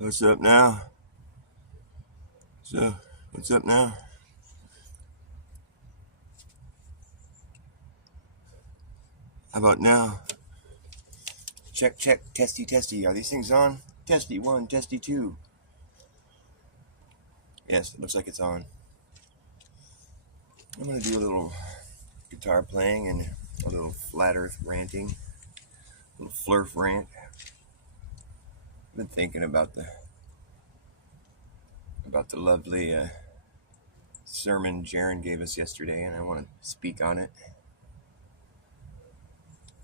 What's up now? So, what's up now? How about now? Check, check, testy, testy. Are these things on? Testy 1, testy 2. Yes, it looks like it's on. I'm going to do a little guitar playing and a little flat earth ranting. A little flurf rant. I've been thinking about the lovely sermon Jaron gave us yesterday, and I want to speak on it.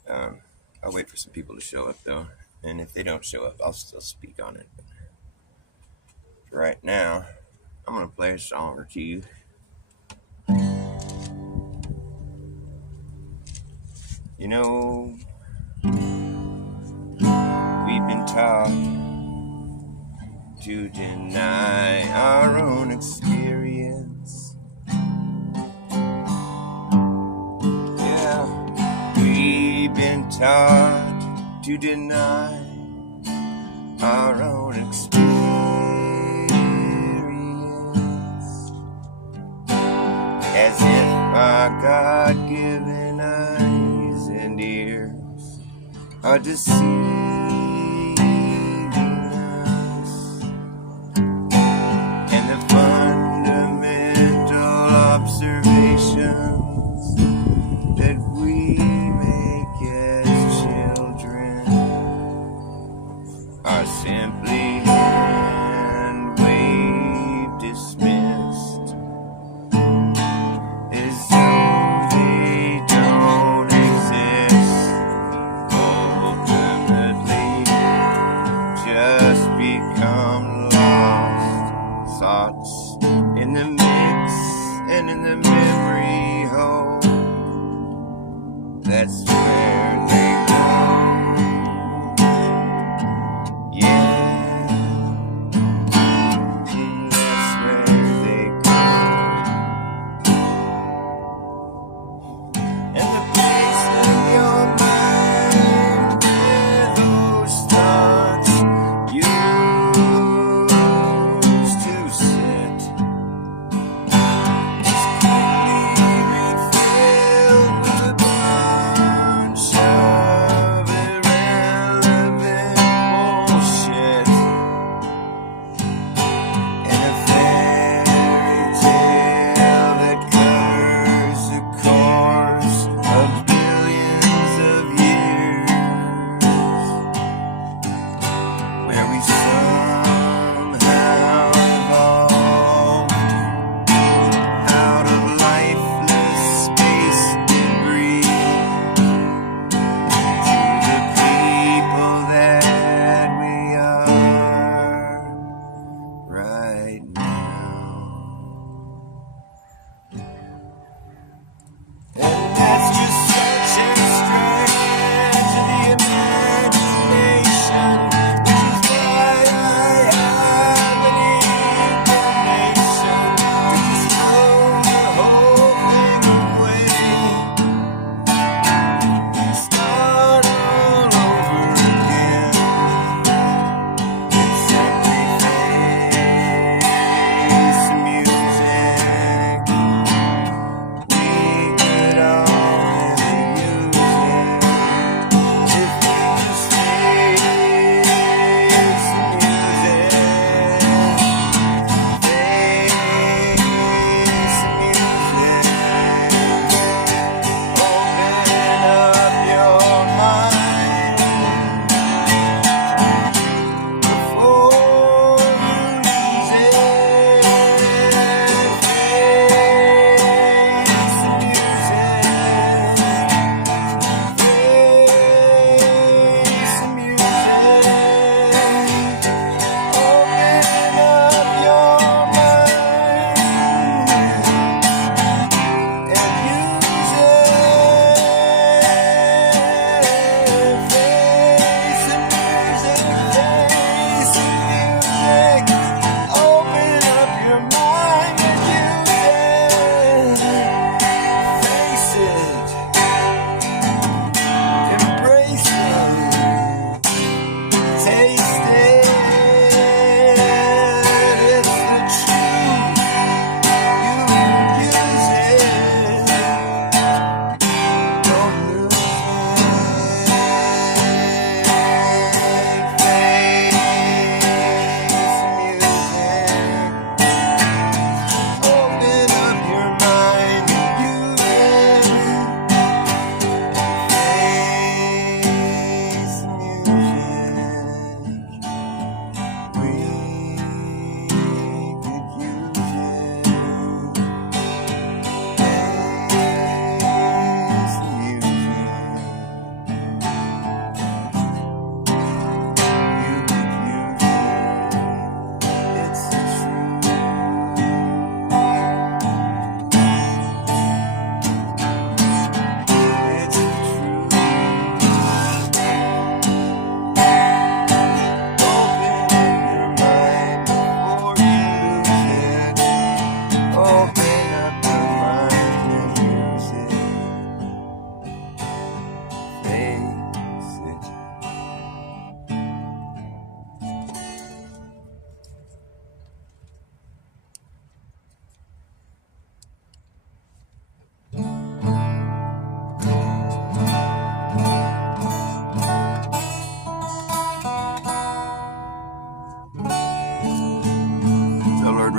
I'll wait for some people to show up, though. And if they don't show up, I'll still speak on it. But right now, I'm going to play a song or two. You know, we've been taught to deny our own experience. Yeah, we've been taught to deny our own experience, as if our God-given eyes and ears are deceiving us, and the fundamental observations that we make as children are simply hand-wave dismissed, as though they don't exist. Ultimately, just become lost thoughts in the mix and in the memory hole. That's where they go. Yeah.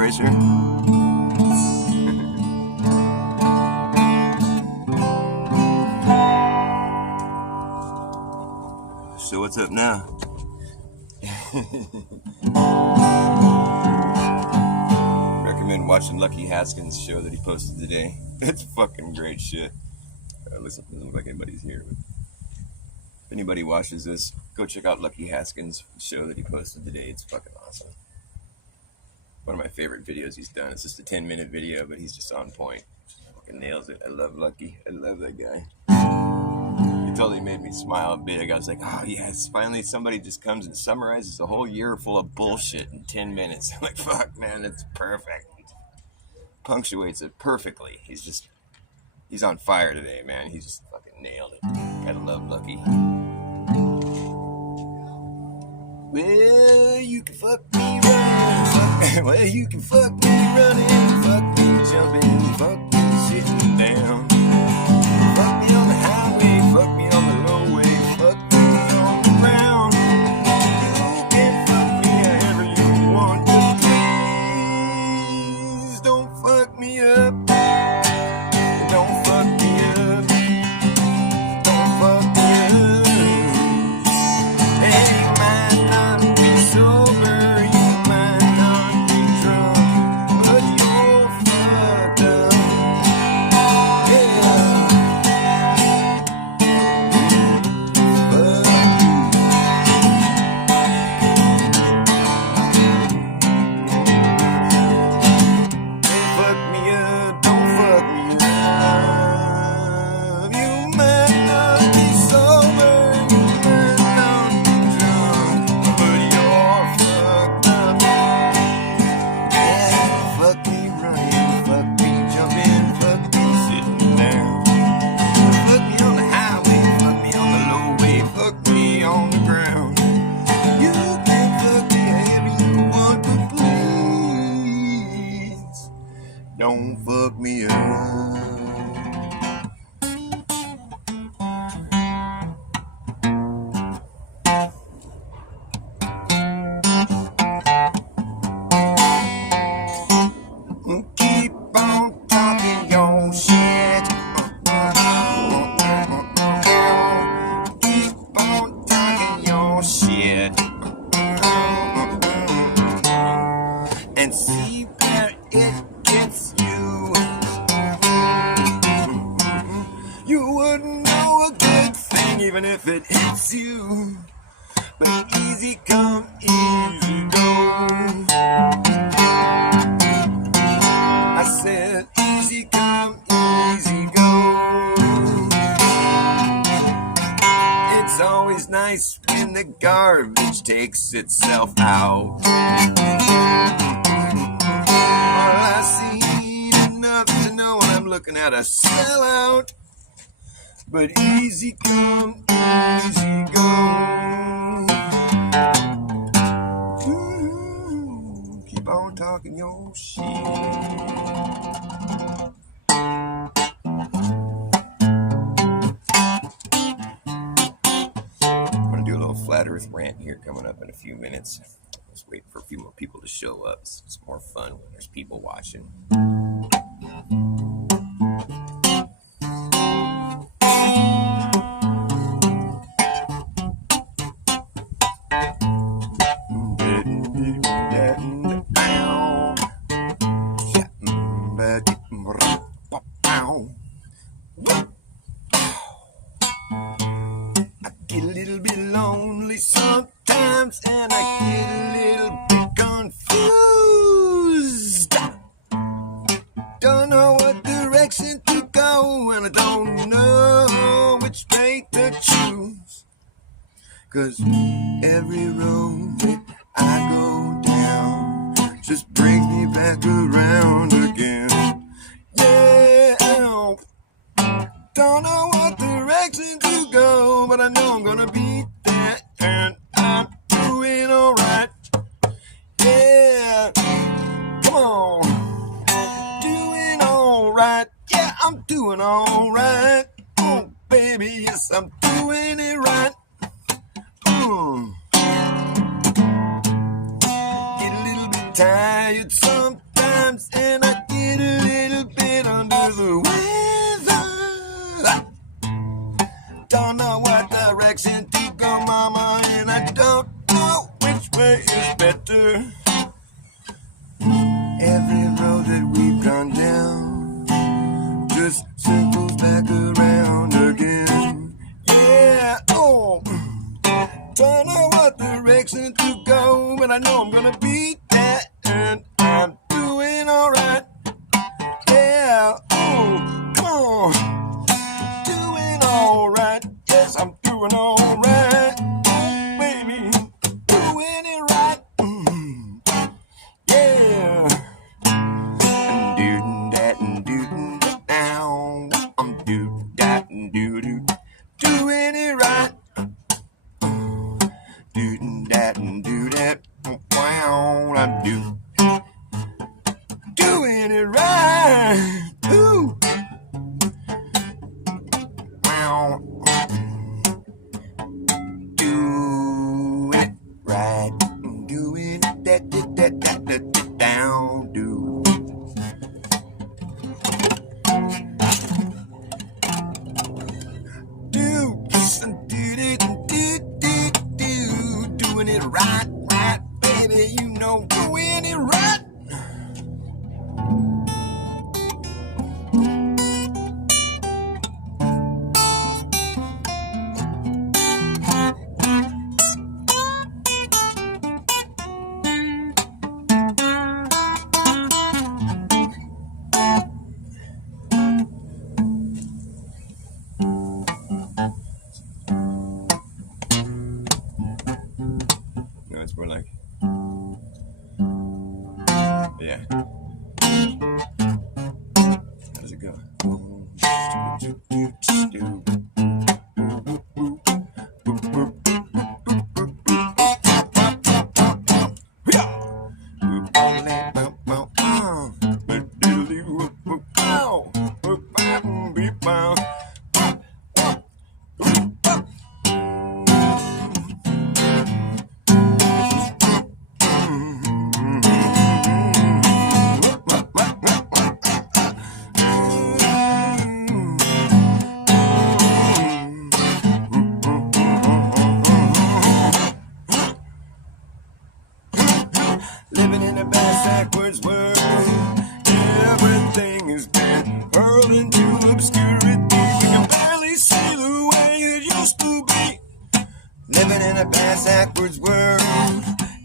Racer. So what's up now? Recommend watching Lucky Haskins' show that he posted today. It's fucking great shit. Listen, doesn't look like anybody's here. But if anybody watches this, go check out Lucky Haskins' show that he posted today. It's fucking awesome. One of my favorite videos he's done. It's just a 10-minute video, but he's just on point. Fucking nails it. I love Lucky. I love that guy. He totally made me smile big. I was like, oh yes, finally somebody just comes and summarizes a whole year full of bullshit in 10 minutes. I'm like, fuck, man, it's perfect. Punctuates it perfectly. He's on fire today, man. He just fucking nailed it. Gotta love Lucky. Well, you can fuck me running. Well, you can fuck me running. Fuck me jumping. Fuck me sitting down. Fuck me on the highway. Fuck me on the low way. Fuck me on the ground. You can fuck me however you want to. Please don't fuck me up. Don't fuck me up. Don't fuck me up. And you might not be sober, you might not be drunk, but you're fucked up. Yeah. Fuck me up, don't fuck me up. You might not be sober, you might not be drunk, but you're fucked up. Yeah, fuck me running, fuck me jumping, fuck me sitting down. Fuck me on the highway, fuck me on the low way, fuck me on the ground. You can fuck me however you want, but please don't fuck me up. Keep on talking your shit. Keep on talking your shit. And see where it gets you. You wouldn't know a good thing even if it hits you. But easy come, easy go. I said easy come, easy go. It's always nice when the garbage takes itself out. All I see enough to know when I'm looking at a sellout. But easy come, easy go. Ooh, keep on talking your shit. I'm gonna do a little flat earth rant here coming up in a few minutes. Just waiting for a few more people to show up. It's more fun when there's people watching. I get a little bit lonely sometimes, and I get a little bit confused. Don't know what direction to go, and I don't know which way to choose. 'Cause every road that I go down just brings me back around again. Yeah, don't know what direction to go, but I know I'm gonna be there, and I'm doing alright. Yeah, come on, doing alright. Yeah, I'm doing alright. Oh, baby, yes, I'm doing it right. Get a little bit tired sometimes. direction to go, mama, and I don't know which way is better. Every road that we've gone down just circles back around again. Yeah, oh, don't know what direction to go, but I know I'm gonna beat that, and I'm doing alright. Yeah, oh, come on, doing alright. Yes, I'm doing alright, baby, doing it right. Yeah. Doing that and doing that now. I'm doing that and doing it right. Doing that and do that. Wow, I'm doing it right. Ooh. Wow. Doing it right. Doing that down. Do. Doing it right, baby, you know, doing it right. No, it's more like, yeah. How does it go? Living in a backwards world, everything has been hurled into obscurity. We can barely see the way it used to be. Living in a backwards world,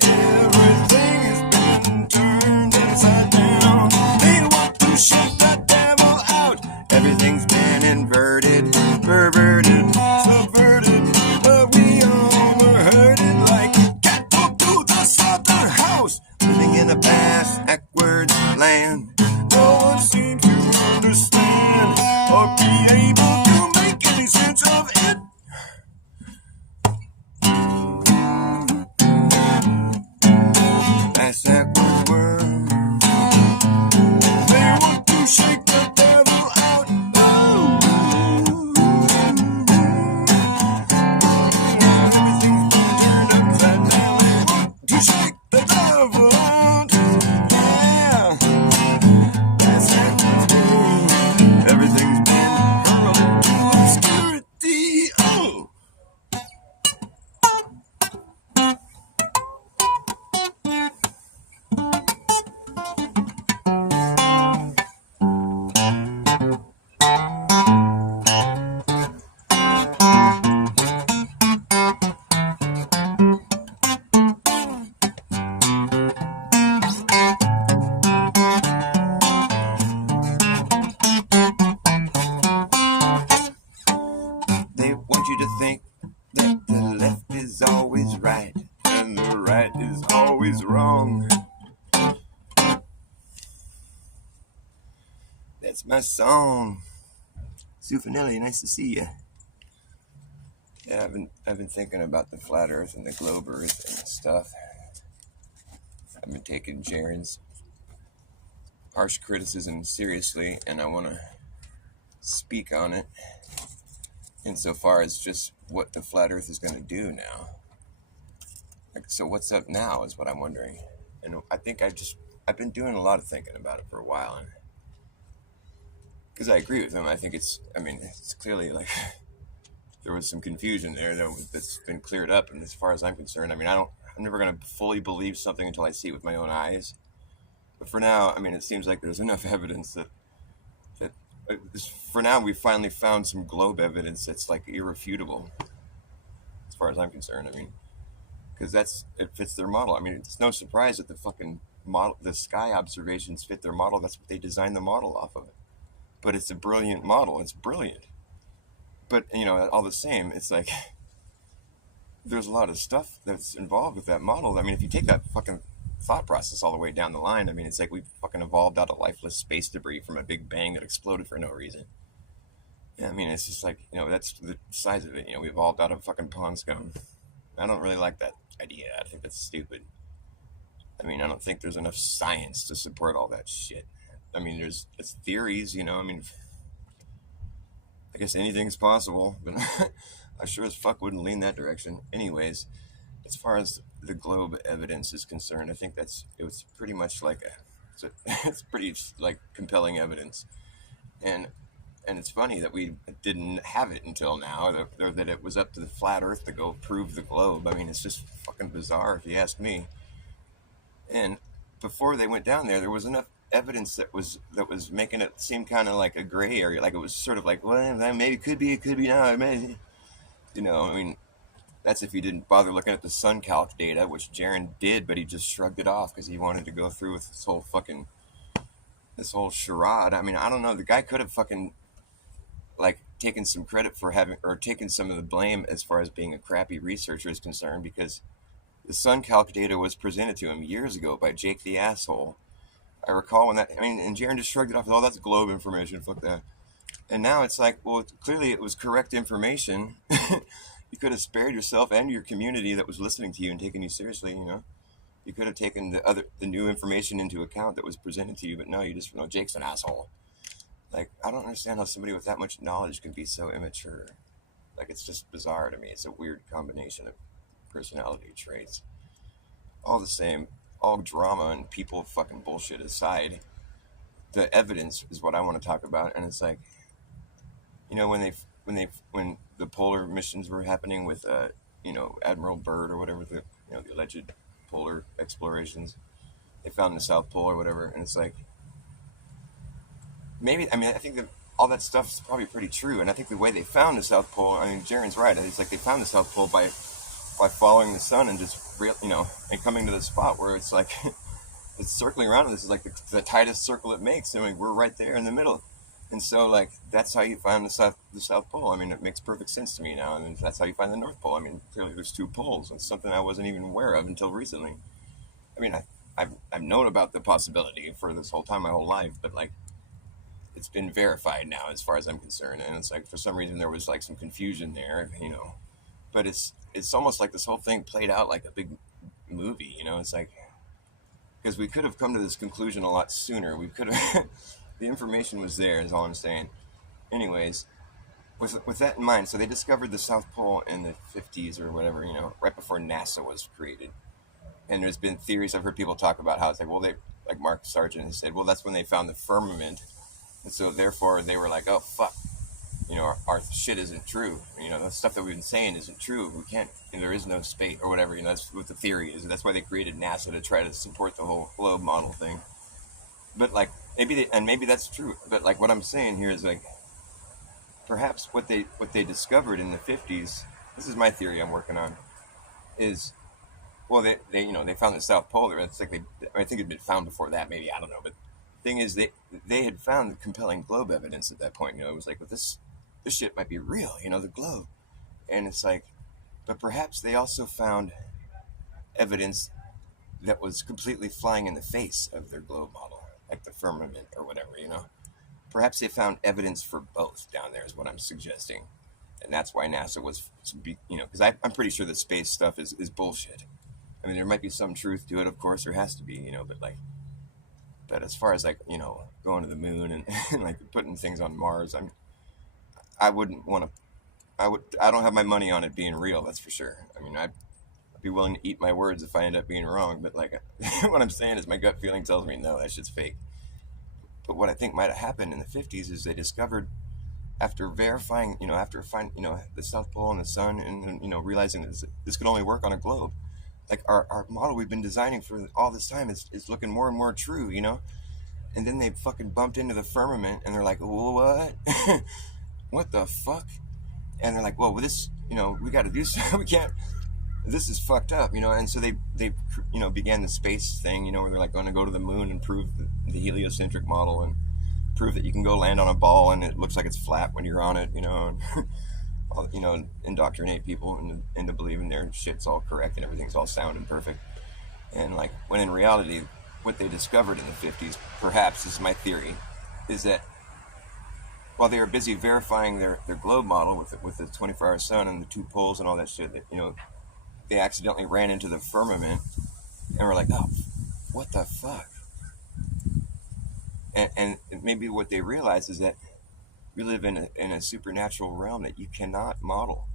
everything has been turned inside down. They want to shake the devil out. Everything's been inverted, perverted, subverted, but we overheard it like cattle to the southern house. Living in a backwards land, no one seems to understand or be able to make any sense of it. Backwards world, they want to shake the devil out. Everything's been turned upside down. They want to shake the devil out. Yeah, backwards world, everything's been hurled into obscurity. Oh. They want you to think that the left is always right and the right is always wrong. That's my song. Sue Finelli, nice to see you. Yeah, I've been thinking about the flat Earth and the globe Earth and stuff. I've been taking Jaren's harsh criticism seriously, and I want to speak on it insofar as just what the flat Earth is going to do now. Like, so what's up now is what I'm wondering. And I think I've been doing a lot of thinking about it for a while, and because I agree with him. I think it's clearly like there was some confusion there that's been cleared up. And as far as I'm concerned, I mean, I'm never going to fully believe something until I see it with my own eyes. But for now, I mean, it seems like there's enough evidence that for now we finally found some globe evidence that's like irrefutable, as far as I'm concerned. I mean, because it fits their model. I mean, it's no surprise that the fucking model, the sky observations fit their model. That's what they designed the model off of. But it's a brilliant model. It's brilliant. But all the same, it's like there's a lot of stuff that's involved with that model. I mean, if you take that fucking thought process all the way down the line, I mean, it's like we fucking evolved out of lifeless space debris from a big bang that exploded for no reason. Yeah, I mean, it's just like, that's the size of it. We evolved out of fucking pond scum. I don't really like that idea. I think that's stupid. I mean, I don't think there's enough science to support all that shit. I mean, it's theories, I mean, I guess anything's possible, but I sure as fuck wouldn't lean that direction. Anyways, as far as the globe evidence is concerned, I think it was pretty much like it's pretty like compelling evidence, and it's funny that we didn't have it until now, that it was up to the flat Earth to go prove the globe. I mean, it's just fucking bizarre if you ask me. And before they went down there was enough evidence that was making it seem kind of like a gray area, like it was sort of like, well, maybe it could be now, maybe, I mean, that's if you didn't bother looking at the sun calc data, which Jaron did, but he just shrugged it off because he wanted to go through with this whole charade. I mean, I don't know, the guy could have fucking like taken some credit for having, or taken some of the blame as far as being a crappy researcher is concerned, because the sun calc data was presented to him years ago by Jake the asshole. I recall when and Jaron just shrugged it off. Oh, that's globe information. Fuck that. And now it's like, well, clearly it was correct information. You could have spared yourself and your community that was listening to you and taken you seriously. You could have taken the new information into account that was presented to you. But no, you just, Jake's an asshole. Like, I don't understand how somebody with that much knowledge can be so immature. Like, it's just bizarre to me. It's a weird combination of personality traits. All the same, all drama and people fucking bullshit aside, the evidence is what I want to talk about. And it's like, when the polar missions were happening with Admiral Byrd or whatever, the alleged polar explorations, they found the South Pole or whatever, and it's like, maybe, I think that all that stuff is probably pretty true. And I think the way they found the South Pole, Jaron's right. It's like they found the South Pole by following the sun and just and coming to the spot where it's like it's circling around, and this is like the tightest circle it makes. We're right there in the middle, and so like that's how you find the South Pole. It makes perfect sense to me now. That's how you find the North Pole. Clearly there's two poles. It's something I wasn't even aware of until recently. I've known about the possibility for this whole time, my whole life, but like it's been verified now as far as I'm concerned. And it's like for some reason there was like some confusion there, but it's almost like this whole thing played out like a big movie, it's like, because we could have come to this conclusion a lot sooner. We could have, the information was there, is all I'm saying. Anyways, with that in mind, so they discovered the South Pole in the 50s or whatever, right before NASA was created. And there's been theories, I've heard people talk about how it's like, well, like Mark Sargent has said, well, that's when they found the firmament. And so therefore they were like, oh, fuck. Our shit isn't true. The stuff that we've been saying isn't true. We can't, there is no space or whatever. That's what the theory is. That's why they created NASA, to try to support the whole globe model thing. But like, maybe that's true. But like, what I'm saying here is like, perhaps what they discovered in the 50s, this is my theory I'm working on, is, well, they found the South Pole there. It's like I think it'd been found before that, maybe, I don't know. But the thing is, they had found compelling globe evidence at that point. It was like, well, this shit might be real, the globe. And it's like, but perhaps they also found evidence that was completely flying in the face of their globe model, like the firmament or whatever, Perhaps they found evidence for both down there, is what I'm suggesting. And that's why NASA was, because I'm pretty sure the space stuff is bullshit. There might be some truth to it, of course, there has to be, but as far as like, going to the moon and like putting things on Mars, I wouldn't want to. I don't have my money on it being real. That's for sure. I'd be willing to eat my words if I end up being wrong. But like, what I'm saying is, my gut feeling tells me no, that shit's fake. But what I think might have happened in the 50s is they discovered after verifying, after finding, the South Pole and the sun, and realizing that this could only work on a globe. Like our model we've been designing for all this time is looking more and more true. And then they fucking bumped into the firmament, and they're like, what? What the fuck? And they're like, well, with this, we got to do something. We can't. This is fucked up. And so they began the space thing, where they're like going to go to the moon and prove the heliocentric model and prove that you can go land on a ball and it looks like it's flat when you're on it, and indoctrinate people into believing their shit's all correct and everything's all sound and perfect. And like, when in reality, what they discovered in the 50s, perhaps, this is my theory, is that while they were busy verifying their globe model with the 24-hour sun and the two poles and all that shit, that they accidentally ran into the firmament and were like, oh, what the fuck? And maybe what they realized is that we live in a supernatural realm that you cannot model.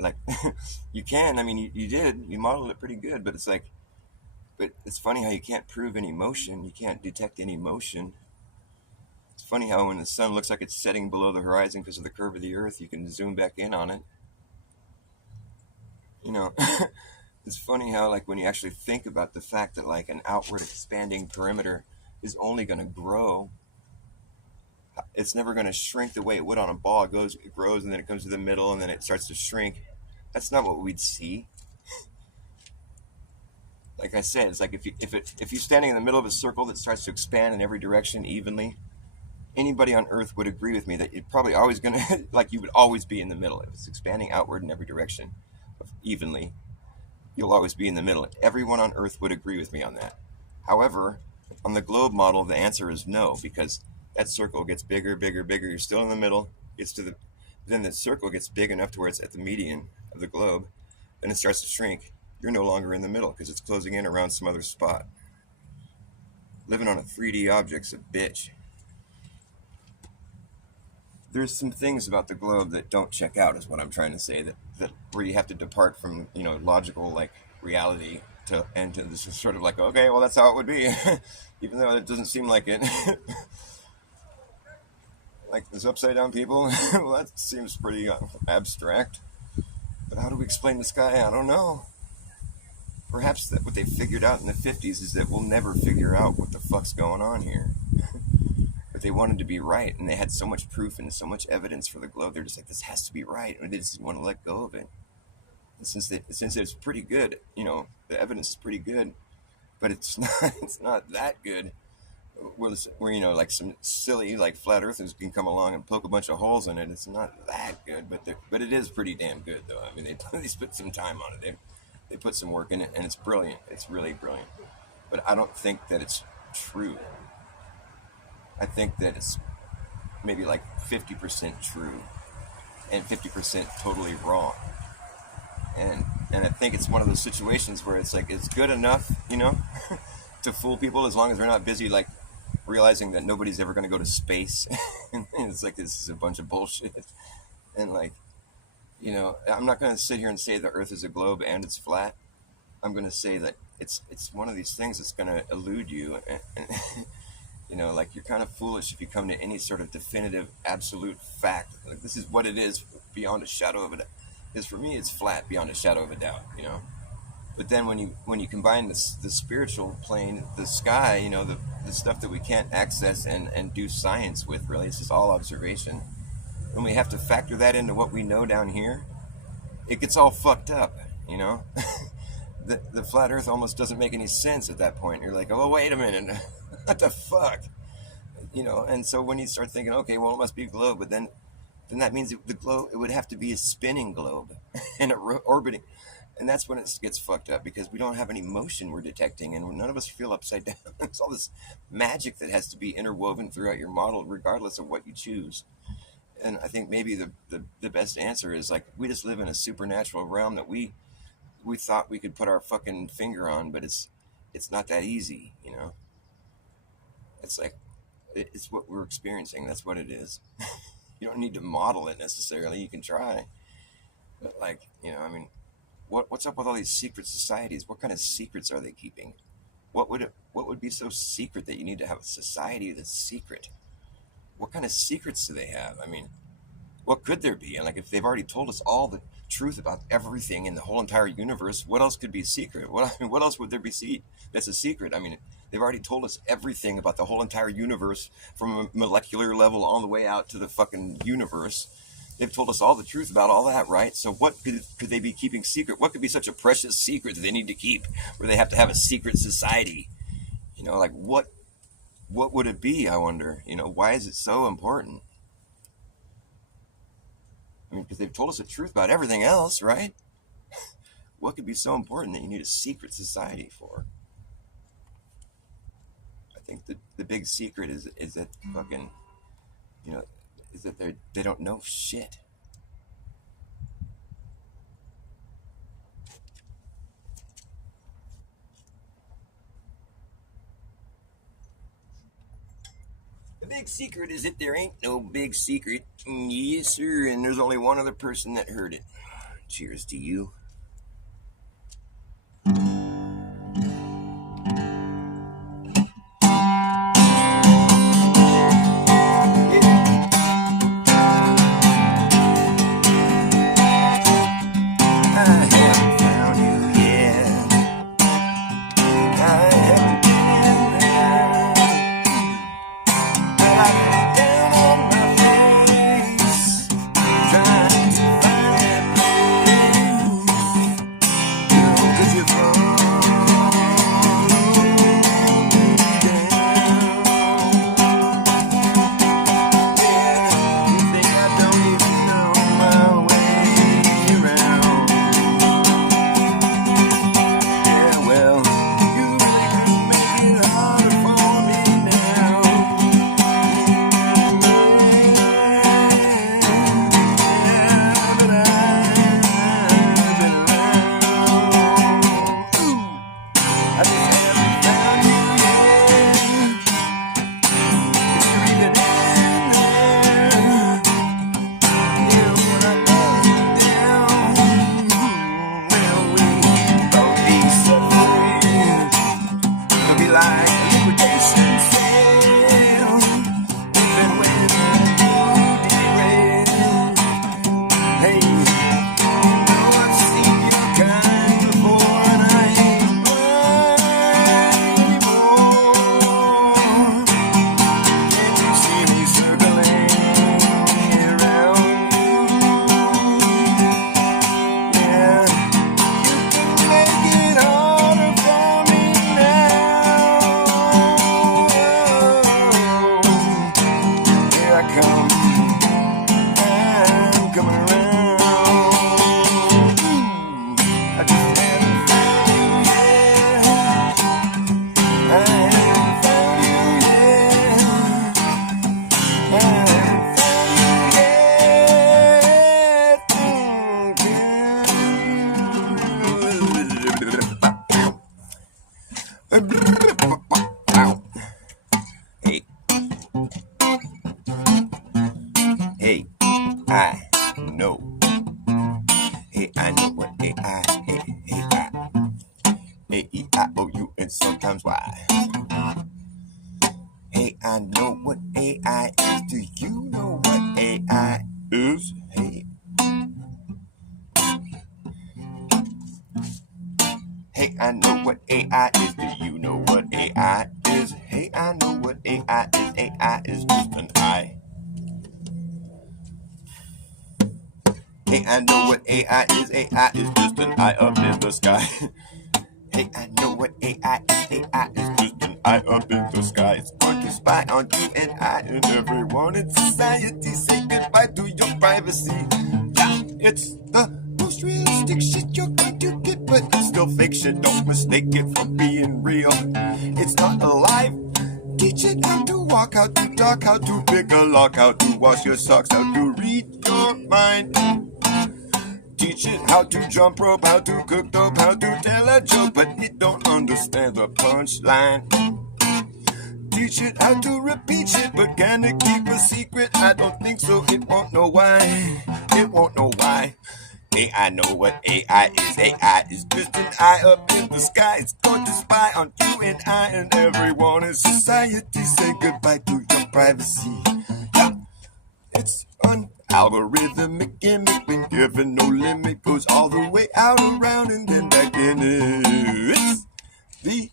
Like, you can, I mean, you modeled it pretty good, but it's funny how you can't prove any motion, you can't detect any motion. It's funny how when the sun looks like it's setting below the horizon because of the curve of the earth, you can zoom back in on it. It's funny how, like, when you actually think about the fact that, like, an outward expanding perimeter is only going to grow, it's never going to shrink the way it would on a ball. It grows, and then it comes to the middle, and then it starts to shrink. That's not what we'd see. Like I said, it's like if you're standing in the middle of a circle that starts to expand in every direction evenly, anybody on Earth would agree with me that you're probably always going to, like, you would always be in the middle. If it's expanding outward in every direction evenly, you'll always be in the middle. Everyone on Earth would agree with me on that. However, on the globe model, the answer is no, because that circle gets bigger, bigger, bigger. You're still in the middle. Then the circle gets big enough to where it's at the median of the globe, then it starts to shrink. You're no longer in the middle because it's closing in around some other spot. Living on a 3D object's a bitch. There's some things about the globe that don't check out, is what I'm trying to say, that where you have to depart from, logical, like, reality and this is sort of like, okay, well, that's how it would be, even though it doesn't seem like it. Like, those upside down people, well, that seems pretty abstract. But how do we explain the sky? I don't know. Perhaps that what they figured out in the 50s is that we'll never figure out what the fuck's going on here. But they wanted to be right, and they had so much proof and so much evidence for the globe. They're just like, this has to be right, and they just didn't want to let go of it. And since it's pretty good, the evidence is pretty good, but it's not that good. Where like, some silly, like, flat earthers can come along and poke a bunch of holes in it. It's not that good, but it is pretty damn good, though. I mean, they spent some time on it. They put some work in it, and it's brilliant. It's really brilliant. But I don't think that it's true. I think that it's maybe like 50% true and 50% totally wrong. And I think it's one of those situations where it's like, it's good enough, to fool people, as long as they're not busy, like, realizing that nobody's ever going to go to space. And it's like, this is a bunch of bullshit. And, like, I'm not going to sit here and say the Earth is a globe and it's flat. I'm going to say that it's one of these things that's going to elude you. And like, you're kind of foolish if you come to any sort of definitive, absolute fact. Like, this is what it is beyond a shadow of a doubt. Because for me, it's flat beyond a shadow of a doubt, But then when you combine the spiritual plane, the sky, the stuff that we can't access and do science with, really, it's just all observation. When we have to factor that into what we know down here, it gets all fucked up, The flat Earth almost doesn't make any sense at that point. You're like, oh, wait a minute, what the fuck, And so when you start thinking, okay, well, it must be a globe, but then that means the globe, it would have to be a spinning globe and orbiting. And that's when it gets fucked up, because we don't have any motion we're detecting, and none of us feel upside down. It's all this magic that has to be interwoven throughout your model, regardless of what you choose. And I think maybe the best answer is, like, we just live in a supernatural realm that we thought we could put our fucking finger on, but it's not that easy, It's like, it's what we're experiencing. That's what it is. You don't need to model it necessarily. You can try, but, like, I mean, what's up with all these secret societies? What kind of secrets are they keeping? What would be so secret that you need to have a society that's secret? What kind of secrets do they have? I mean, What could there be? And like, if they've already told us all the truth about everything in the whole entire universe, what else could be a secret? What else would there be that's a secret? I mean, they've already told us everything about the whole entire universe from a molecular level all the way out to the fucking universe. They've told us all the truth about all that, right? So what could they be keeping secret? What could be such a precious secret that they need to keep, where they have to have a secret society? Like what would it be? I wonder. Why is it so important? I mean, because they've told us the truth about everything else, right? What could be so important that you need a secret society for? I think the big secret is that fucking, is that they don't know shit. The big secret is that there ain't no big secret. Yes, sir, and there's only one other person that heard it. Cheers to you. Hey, I know. Hey, I know what AI. Hey, I. A-E-I-O-U, and sometimes why. Hey, I know what AI is. Do you know what AI is? Hey. Hey, I know what AI is. Do you know what AI is? Hey, I know what AI is. AI is just an eye. Hey, I know what AI is. AI is just an eye up in the sky. Hey, I know what AI is. AI is just an eye up in the sky. It's going to spy on you and I and everyone in society. Say goodbye to your privacy. Yeah, it's the most realistic shit you're going to get, but it's still fake shit. Don't mistake it for being real. It's not alive. Teach it how to walk, how to talk, how to pick a lock, how to wash your socks, how to read your mind. Teach it how to jump rope, how to cook dope, how to tell a joke, but it don't understand the punchline. Teach it how to repeat it, but can it keep a secret? I don't think so, it won't know why. It won't know why. Hey, I know what AI is. AI is just an eye up in the sky. It's going to spy on you and I and everyone in society. Say goodbye to your privacy. Yeah. It's an Algorithmic gimmick, when given no limit, goes all the way out around and then back in. It's the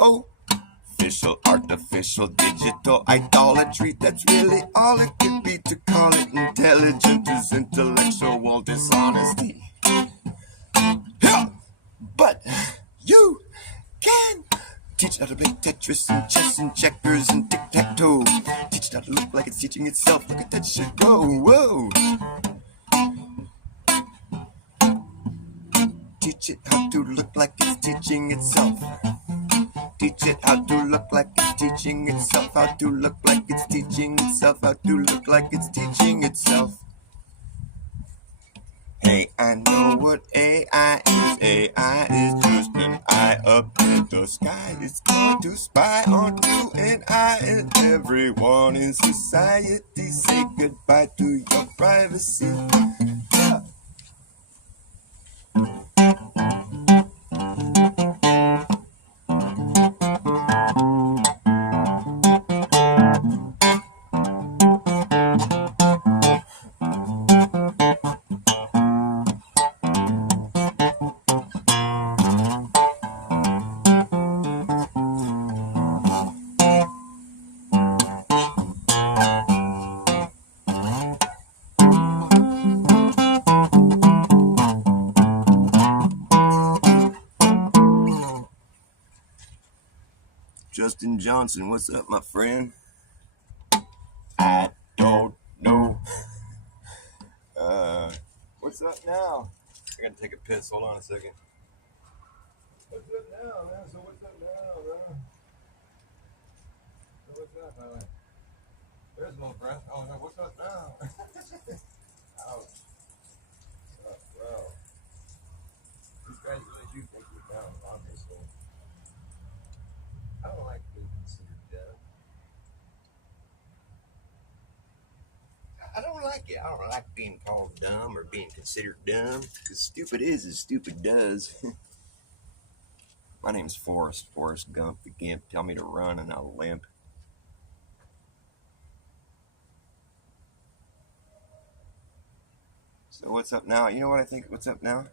official, artificial, digital idolatry. That's really all it could be. To call it intelligent is intellectual dishonesty. Yeah. But you can teach it how to play Tetris and chess and checkers and tic-tac-toe. Teach it how to look like it's teaching itself. Look at that shit go. Whoa. Teach it how to look like it's teaching itself. Teach it how to look like it's teaching itself. How to look like it's teaching itself. How to look like it's teaching itself. Hey, I know what AI is. AI is just an eye up in the sky. It's going to spy on you and I and everyone in society. Say goodbye to your privacy. Yeah. Justin Johnson, what's up, my friend? I don't know. What's up now? I gotta take a piss. Hold on a second. What's up now, man? So what's up now, bro? So what's up, man? There's no breath. Oh no, what's up now? Ouch. What's up, bro? These guys really do think you're down, obviously. I don't like being considered dumb. I don't like it. I don't like being called dumb or being considered dumb. Because stupid is as stupid does. My name's Forrest Gump the Gimp. Tell me to run and I'll limp. So what's up now? You know what I think what's up now?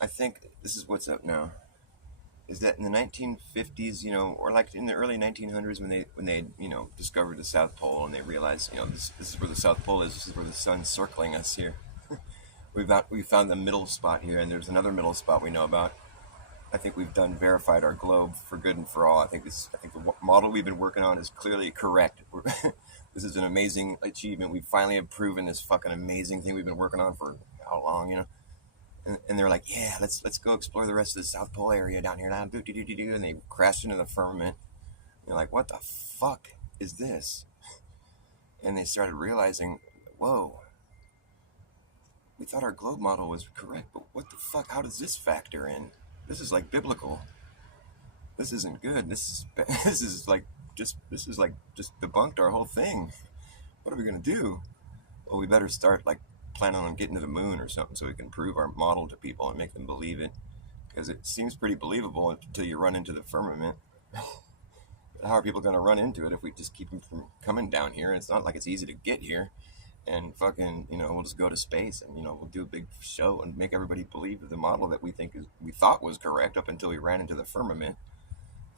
I think this is what's up now. Is that in the 1950s, or like in the early 1900s when they discovered the South Pole and they realized, this is where the South Pole is. This is where the sun's circling us here. We found the middle spot here, and there's another middle spot we know about. I think we've verified our globe for good and for all. I think the model we've been working on is clearly correct. This is an amazing achievement. We finally have proven this fucking amazing thing we've been working on for how long, And they're like, yeah, let's go explore the rest of the South Pole area down here. And they crashed into the firmament. They're like, what the fuck is this? And they started realizing, whoa, we thought our globe model was correct, but what the fuck? How does this factor in? This is like biblical. This isn't good. This is like just debunked our whole thing. What are we gonna do? Well, we better start like planning on getting to the moon or something so we can prove our model to people and make them believe it, because it seems pretty believable until you run into the firmament. How are people going to run into it if we just keep them from coming down here? It's not like it's easy to get here, and fucking we'll just go to space and we'll do a big show and make everybody believe the model that we thought was correct up until we ran into the firmament,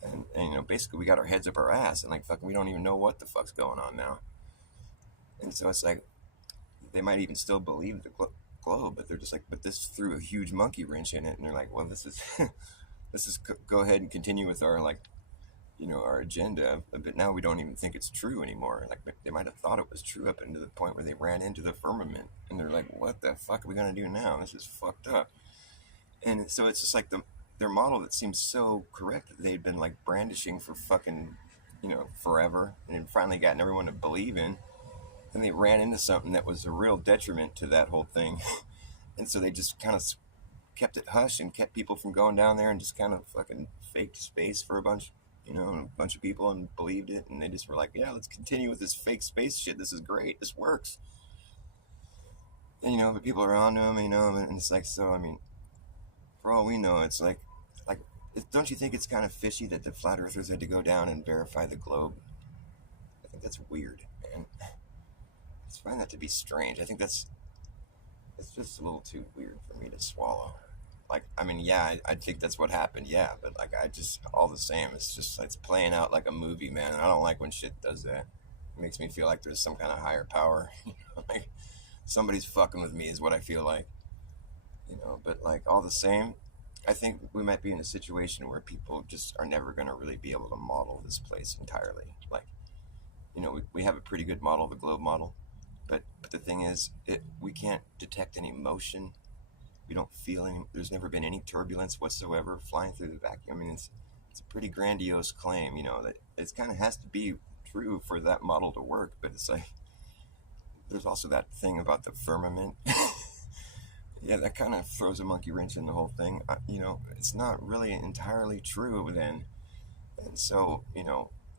and basically we got our heads up our ass and like fucking we don't even know what the fuck's going on now. And so it's like they might even still believe the globe, but they're just like, but this threw a huge monkey wrench in it, and they're like, well, this is go ahead and continue with our our agenda, but now we don't even think it's true anymore. Like they might have thought it was true up into the point where they ran into the firmament, and they're like, what the fuck are we gonna do now? This is fucked up. And so it's just like their model that seems so correct that they'd been like brandishing for fucking forever, and finally gotten everyone to believe in. And they ran into something that was a real detriment to that whole thing. And so they just kind of kept it hush and kept people from going down there and just kind of fucking faked space for a bunch of people and believed it. And they just were like, yeah, let's continue with this fake space shit. This is great. This works. And, but people are on to them, and it's like, so, I mean, for all we know, it's like, don't you think it's kind of fishy that the flat earthers had to go down and verify the globe? I think that's weird, man. just find that to be strange. I think it's just a little too weird for me to swallow. Like, I mean, yeah, I think that's what happened, yeah, but like, I just, all the same, it's playing out like a movie, man. I don't like when shit does that. It makes me feel like there's some kind of higher power, like somebody's fucking with me is what I feel like, but like, all the same, I think we might be in a situation where people just are never going to really be able to model this place entirely. Like, we have a pretty good model, the globe model, but the thing is, we can't detect any motion. We don't feel any. There's never been any turbulence whatsoever flying through the vacuum. I mean, it's a pretty grandiose claim, that it kind of has to be true for that model to work. But it's like there's also that thing about the firmament. Yeah, that kind of throws a monkey wrench in the whole thing. It's not really entirely true then, and so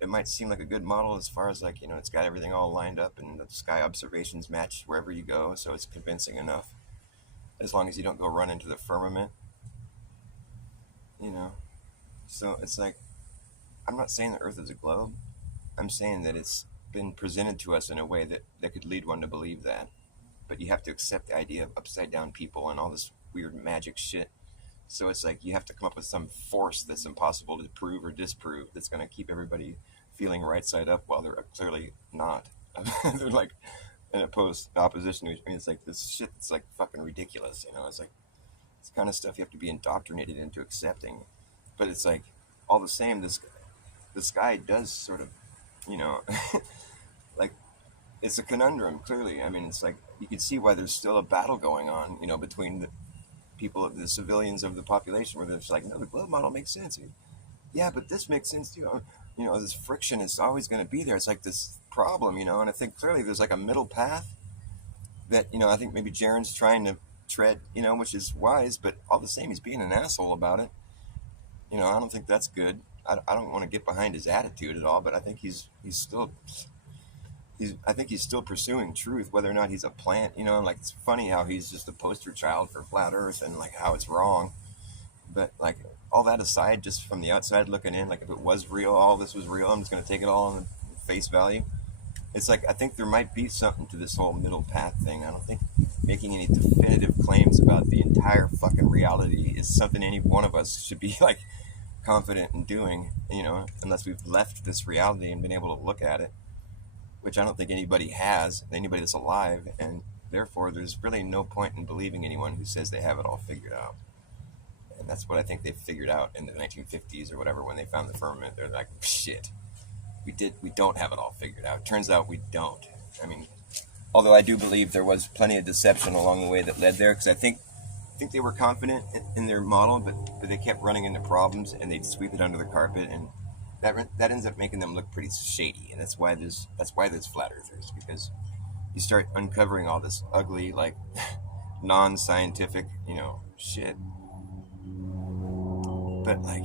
it might seem like a good model as far as like it's got everything all lined up and the sky observations match wherever you go, so it's convincing enough. As long as you don't go run into the firmament, you know. So it's like, I'm not saying the Earth is a globe. I'm saying that it's been presented to us in a way that could lead one to believe that. But you have to accept the idea of upside down people and all this weird magic shit. So it's like you have to come up with some force that's impossible to prove or disprove that's going to keep everybody feeling right side up while they're clearly not. They're like in opposition. I mean, it's like this shit that's like fucking ridiculous. It's like it's kind of stuff you have to be indoctrinated into accepting. But it's like all the same, the sky does sort of, you know, like it's a conundrum. Clearly, I mean, it's like you can see why there's still a battle going on, between the people, the civilians of the population, where they're just like, no, the globe model makes sense. Yeah, but this makes sense too. This friction is always going to be there. It's like this problem, and I think clearly there's like a middle path that, I think maybe Jaren's trying to tread, which is wise, but all the same, he's being an asshole about it. I don't think that's good. I don't want to get behind his attitude at all, but I think I think he's still pursuing truth, whether or not he's a plant, like it's funny how he's just a poster child for flat earth and like how it's wrong. But like all that aside, just from the outside looking in, like if it was real, all this was real, I'm just going to take it all on face value. It's like, I think there might be something to this whole middle path thing. I don't think making any definitive claims about the entire fucking reality is something any one of us should be like confident in doing, unless we've left this reality and been able to look at it, which I don't think anybody that's alive, and therefore there's really no point in believing anyone who says they have it all figured out. And that's what I think they figured out in the 1950s or whatever when they found the firmament. They're like, shit, we don't have it all figured out. Turns out we don't. I mean, although I do believe there was plenty of deception along the way that led there, because I think they were confident in their model, but they kept running into problems and they'd sweep it under the carpet, and that ends up making them look pretty shady. And that's why there's flat earthers, because you start uncovering all this ugly, like non-scientific, shit. But like,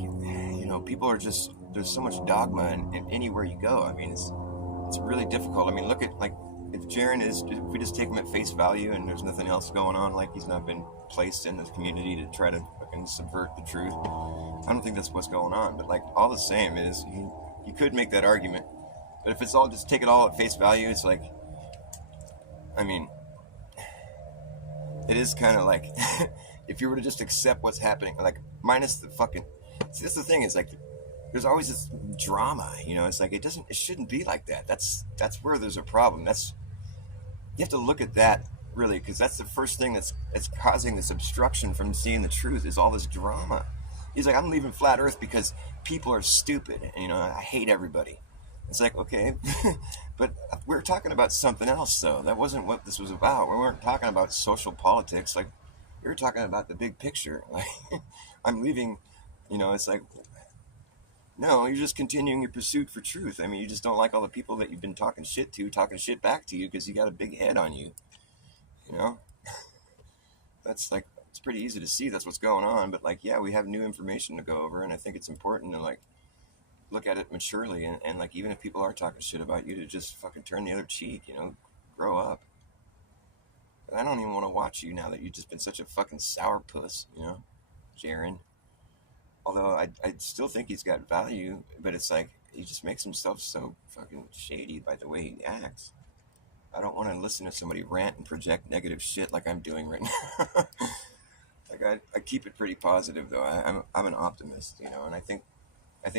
people are just, there's so much dogma in anywhere you go. I mean, it's really difficult. I mean, look at like, if we just take him at face value and there's nothing else going on, like he's not been placed in the community to try to fucking subvert the truth. I don't think that's what's going on. But like, all the same is, you could make that argument. But if it's all, just take it all at face value, it's like, I mean, it is kind of like, if you were to just accept what's happening, like minus the fucking, see, that's the thing, is like, there's always this drama, it's like, it shouldn't be like that. That's where there's a problem. You have to look at that really, because that's the first thing that's causing this obstruction from seeing the truth, is all this drama. He's like, I'm leaving flat earth because people are stupid, and I hate everybody. It's like, okay, but we're talking about something else though. That wasn't what this was about. We weren't talking about social politics. Like, we were talking about the big picture. Like, I'm leaving, it's like, no, you're just continuing your pursuit for truth. I mean, you just don't like all the people that you've been talking shit back to you because you got a big head on you. That's like, it's pretty easy to see that's what's going on. But like, yeah, we have new information to go over, and I think it's important to like look at it maturely, and like, even if people are talking shit about you, to just fucking turn the other cheek, grow up. But I don't even want to watch you now that you've just been such a fucking sourpuss, Jaren. Although I still think he's got value, but it's like, he just makes himself so fucking shady by the way he acts. I don't want to listen to somebody rant and project negative shit like I'm doing right now. Like I keep it pretty positive though. I'm an optimist, you know, and I think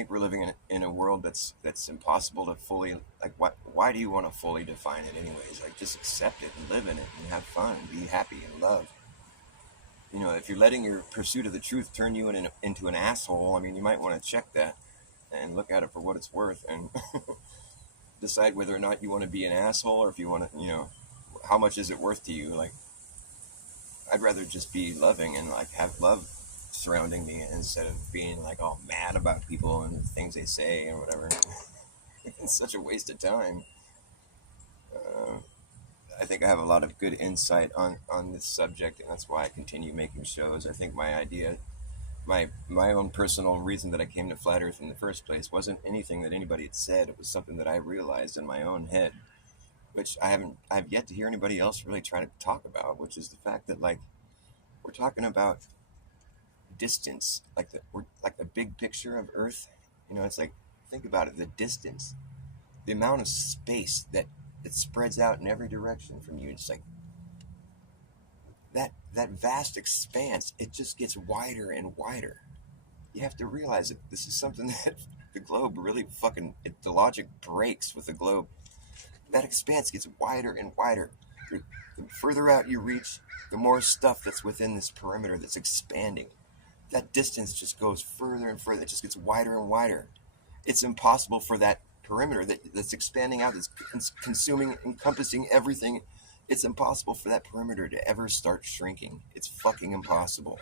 we're living in a world that's impossible to fully like. Why do you want to fully define it anyways? Like just accept it and live in it and have fun, be happy and love. You know, if you're letting your pursuit of the truth turn you into an asshole, I mean, you might want to check that and look at it for what it's worth and decide whether or not you want to be an asshole or if you want to, you know, how much is it worth to you? Like, I'd rather just be loving and like have love surrounding me instead of being like all mad about people and the things they say or whatever. It's such a waste of time. Uh, I think I have a lot of good insight on this subject, and that's why I continue making shows. I think my idea, my own personal reason that I came to Flat Earth in the first place wasn't anything that anybody had said. It was something that I realized in my own head, which I've yet to hear anybody else really try to talk about, which is the fact that like we're talking about distance, like we're like the big picture of Earth. You know, it's like think about it, the distance, the amount of space that it spreads out in every direction from you. It's like that vast expanse. It just gets wider and wider. You have to realize that this is something that the globe really the logic breaks with the globe. That expanse gets wider and wider. The further out you reach, the more stuff that's within this perimeter that's expanding. That distance just goes further and further. It just gets wider and wider. It's impossible for that perimeter that's expanding out, that's consuming, encompassing everything. It's impossible for that perimeter to ever start shrinking. It's fucking impossible.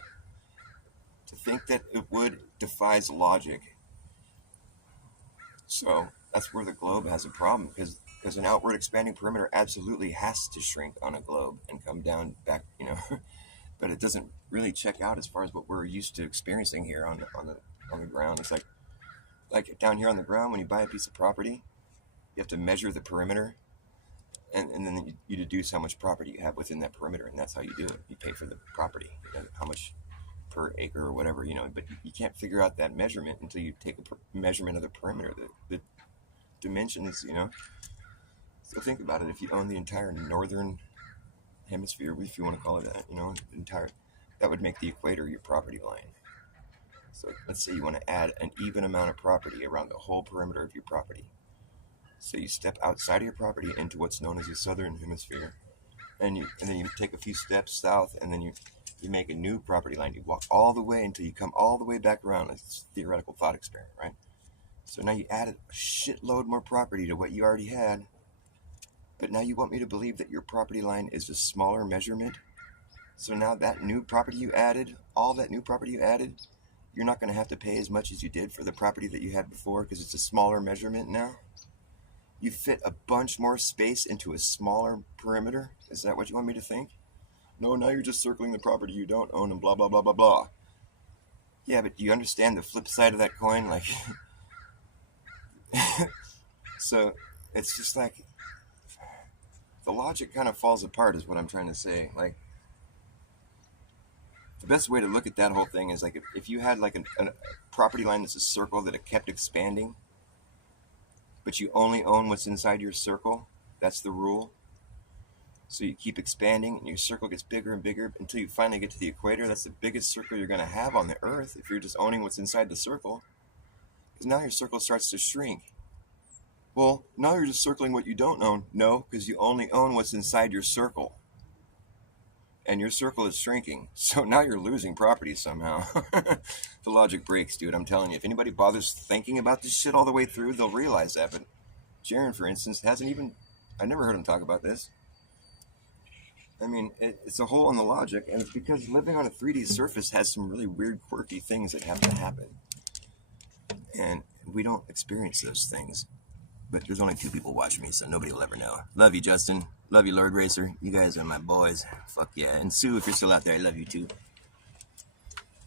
To think that it would defies logic. So that's where the globe has a problem, because an outward expanding perimeter absolutely has to shrink on a globe and come down back, you know. But it doesn't really check out as far as what we're used to experiencing here on the ground. It's like down here on the ground when you buy a piece of property, you have to measure the perimeter, and then you deduce how much property you have within that perimeter, and that's how you do it. You pay for the property, you know, how much per acre or whatever, you know. But you can't figure out that measurement until you take a measurement of the perimeter, the dimensions, you know. So think about it. If you own the entire northern hemisphere, if you want to call it that, you know, that would make the equator your property line. So let's say you want to add an even amount of property around the whole perimeter of your property. So you step outside of your property into what's known as the southern hemisphere, and then you take a few steps south, and then you make a new property line. You walk all the way until you come all the way back around. It's a theoretical thought experiment, right? So now you added a shitload more property to what you already had, but now you want me to believe that your property line is a smaller measurement. So now that new property you added, all that new property you added, you're not going to have to pay as much as you did for the property that you had before because it's a smaller measurement now. You fit a bunch more space into a smaller perimeter. Is that what you want me to think? No, now you're just circling the property you don't own and blah, blah, blah, blah, blah. Yeah, but do you understand the flip side of that coin? Like, so it's just like the logic kind of falls apart is what I'm trying to say. Like, the best way to look at that whole thing is like if you had like a property line that's a circle that it kept expanding, but you only own what's inside your circle. That's the rule. So you keep expanding and your circle gets bigger and bigger until you finally get to the equator. That's the biggest circle you're going to have on the earth if you're just owning what's inside the circle. Because now your circle starts to shrink. Well, now you're just circling what you don't own. No, because you only own what's inside your circle. And your circle is shrinking. So now you're losing property somehow. The logic breaks, dude. I'm telling you. If anybody bothers thinking about this shit all the way through, they'll realize that. But Jaron, for instance, I never heard him talk about this. I mean, it's a hole in the logic, and it's because living on a 3D surface has some really weird, quirky things that have to happen. And we don't experience those things. But there's only 2 people watching me, so nobody will ever know. Love you, Justin. Love you, Lord Racer. You guys are my boys. Fuck yeah. And Sue, if you're still out there, I love you too.